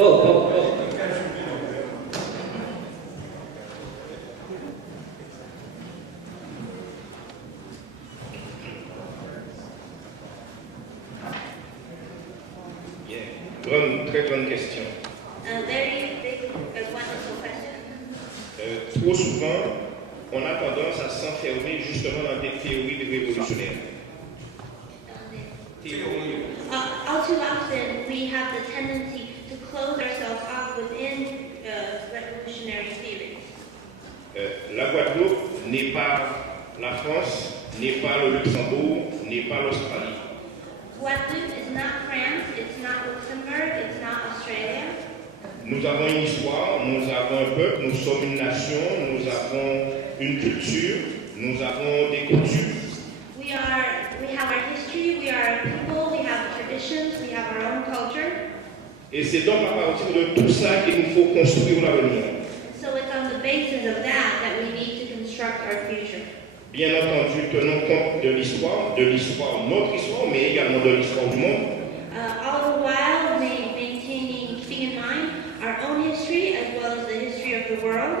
Both. Très bonne question. Trop souvent, on a tendance à s'enfermer justement dans des théories révolutionnaires. All too often, we have the tendency to close ourselves off within revolutionary theories. La Guadeloupe n'est pas la France, n'est pas le Luxembourg, n'est pas l'Australie. Guadeloupe is not France, it's not Luxembourg, it's not Australia. Nous avons une histoire, nous avons un peuple, nous sommes une nation, nous avons une culture, nous avons des coutumes. We have our history, we are a people, we have traditions, we have our own culture. Et c'est donc à partir de tout ça qu'il nous faut construire l'avenir. So it's on the basis of that we need to construct our future. Bien entendu, tenons compte de l'histoire, notre histoire, mais également de l'histoire du monde. All the while keeping in mind our own history as well as the history of the world.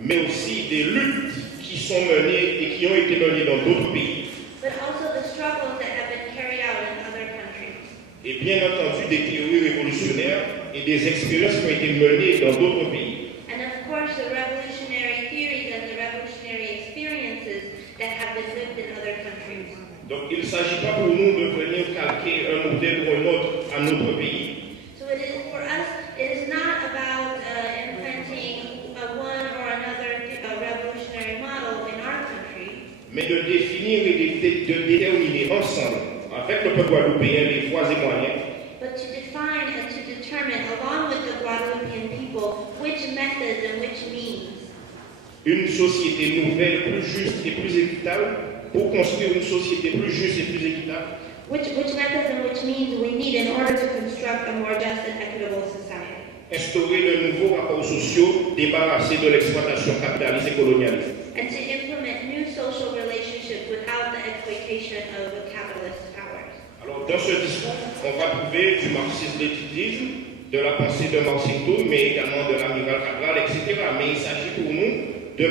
Mais aussi des luttes qui sont menées et qui ont été menées dans d'autres pays. But also the struggles that have been carried out in other countries. Et bien entendu des théories révolutionnaires et des expériences qui ont été menées dans d'autres pays. And of course the revolutionary theories and the revolutionary experiences that have been lived in other countries. Donc il ne s'agit pas pour nous de venir calquer un modèle ou un autre à notre pays. So for us, it is not about implanting one or another revolutionary model in our country. Mais de définir et de déterminer ensemble, avec le peuple guadeloupéen, les voies et moyens. But to define and to determine, along with the Guadeloupean people, which methods and which means. Une société nouvelle, plus juste et plus équitable, pour construire une société plus juste et plus équitable. Which methods and which means we need in order to construct a more just and equitable society. Instaurer de nouveaux rapports sociaux, débarrasser de l'exploitation capitaliste et colonialiste. And to implement new social relationships without the exploitation of the capitalist powers. Alors, dans ce discours, on va trouver du marxisme-léninisme, de la pensée de Mao Tse-tung, mais également de l'amiral Cabral, etc. Mais il s'agit pour nous de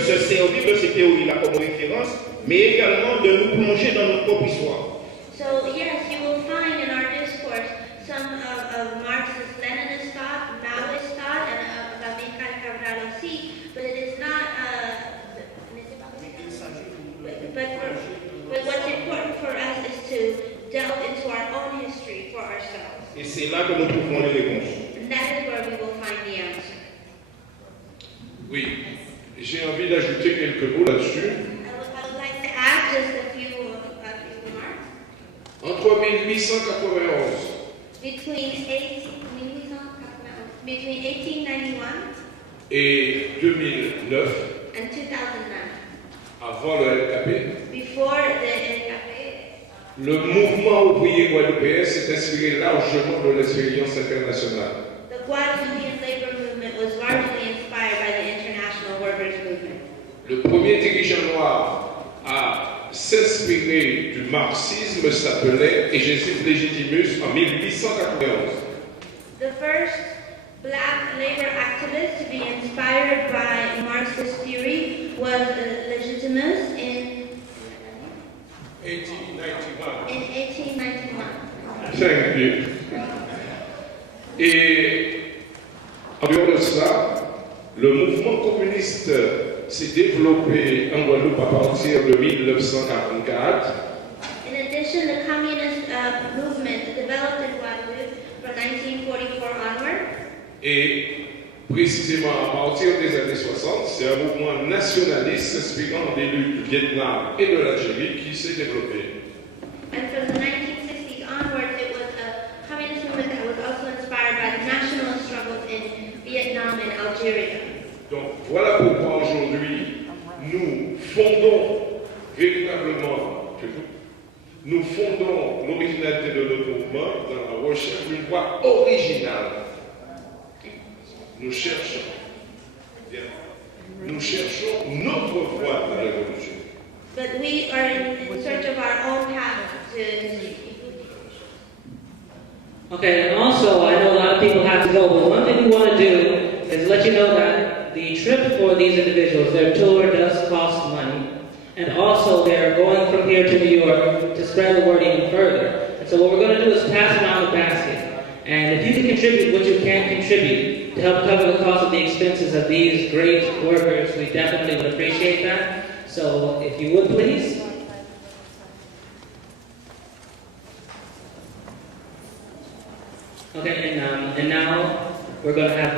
se servir de ces théories-là comme référence, mais également de nous plonger dans notre propre histoire. So yes, you will find in our discourse some of Marxist-Leninist thought, Maoist thought, and of Amiral Cabral aussi, but it is not. But what's important for us is to delve into our own history for ourselves. Et c'est là que nous trouvons les réponses. And that is where we will find the answer. Oui, j'ai envie d'ajouter quelques mots là-dessus. I would like to add just a few remarks. Entre 1891 between 1891 et 2009, and 2009, avant le LKP, before the LKP, le mouvement ouvrier guadeloupéen s'est inspiré largement de l'expérience internationale. the Guadeloupean labor movement was largely inspired by the international workers' movement. Le premier dirigeant noir à s'inspirer du marxisme s'appelait, et je cite Légitimus, en 1891. The first black labor activist to be inspired by Marxist theory was Legitimus in 1891. Thank you. Et en dehors de cela, le mouvement communiste s'est développé en Guadeloupe à partir de 1944. In addition, the communist movement developed in Guadeloupe from 1944 onward. Et précisément à partir des années 60, c'est un mouvement nationaliste s'inspirant des luttes du Vietnam et de l'Algérie qui s'est développé. And from the 1960s onwards, it was a communist movement that was also inspired by the nationalist struggles in Vietnam and Algeria. Donc voilà pourquoi aujourd'hui, nous fondons véritablement, nous fondons l'originalité de notre mouvement dans la recherche d'une voie originale. Nous cherchons notre voie de la révolution. But we are in search of our own path to. Okay, and also I know a lot of people have have to go, but one thing we want to do is let you know that the trip for these individuals, their tour does cost money. And also, they're going from here to New York to spread the word even further. And so what we're going to do is pass around the basket. And if you can contribute what you can contribute to help cover the cost of the expenses of these great workers, we definitely would appreciate that. So if you would, please. Okay, and now we're going to have,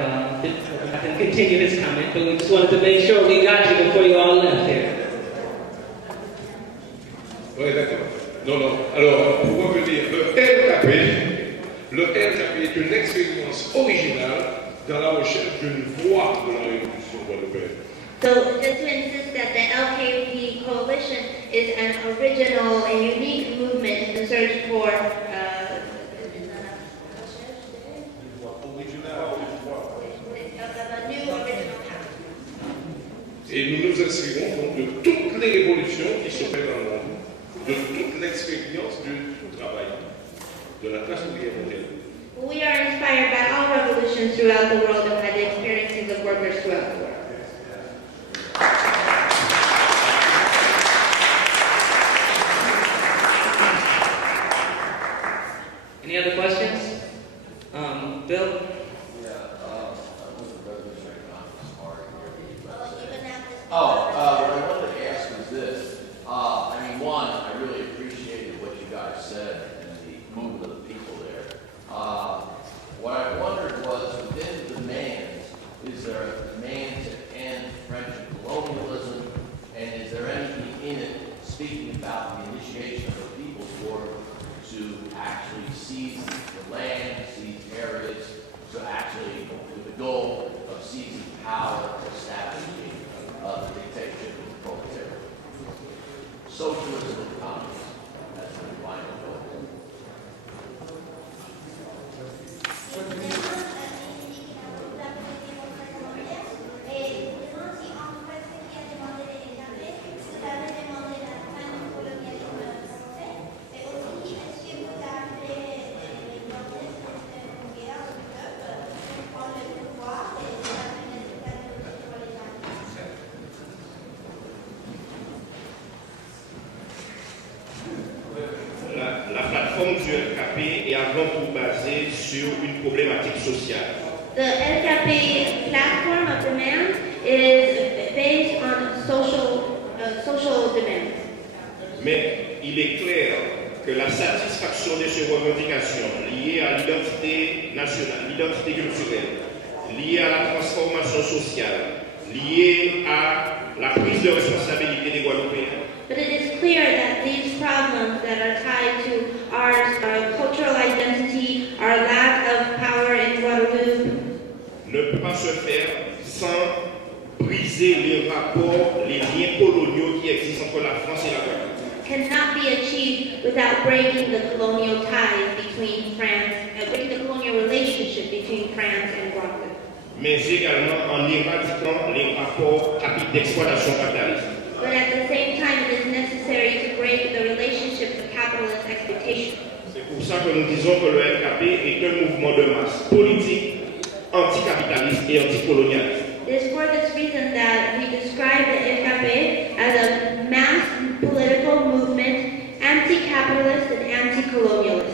I can continue this comment, but we just wanted to make sure we got you before you all left here. Oui, d'accord. Non, non. Alors, pour revenir, le LKP est une expérience originale dans la recherche d'une voie de la révolution guadeloupéenne. So just to insist that the LKP coalition is an original and unique movement in the search for a new original path. Et nous nous inspirons donc de toutes les révolutions qui se font dans le monde, de toute l'expérience du travail, de la classe ouvrière mondiale. We are inspired by all revolutions throughout the world and by the experiences of workers throughout the world. Any other questions? Bill? What I wanted to ask was this. One, I really appreciated what you guys said and the movement of the people there. What I wondered was, within the demands, is there a demand to end French colonialism, and is there anything in it speaking about the initiation of the People's War to actually seize the land, seize areas, so actually with the goal of seizing power, establishing the dictatorship of the proletariat? Socialism and communism, that's the final goal. La plateforme du LKP est avant tout basée sur une problématique sociale. The LKP platform of demand is based on social demands. Mais il est clair que la satisfaction de ces revendications liées à l'identité nationale, l'identité culturelle, liées à la transformation sociale, liées à la prise de responsabilité des Guadeloupéens, But it is clear that these problems that are tied to our cultural identity, our lack of power in Guadeloupe, ne peut pas se faire sans briser les rapports, les liens coloniaux qui existent entre la France et la Guadeloupe. cannot be achieved without breaking the colonial ties between France, breaking the colonial relationship between France and Guadeloupe. Mais également en éradiquant les rapports d'exploitation capitaliste. But at the same time, it is necessary to break the relationship of capitalist exploitation. C'est pour ça que nous disons que le LKP est un mouvement de masse politique, anticapitaliste et anticolonialiste. It is for this reason that we describe the FKP as a mass political movement, anti-capitalist and anti-colonialist.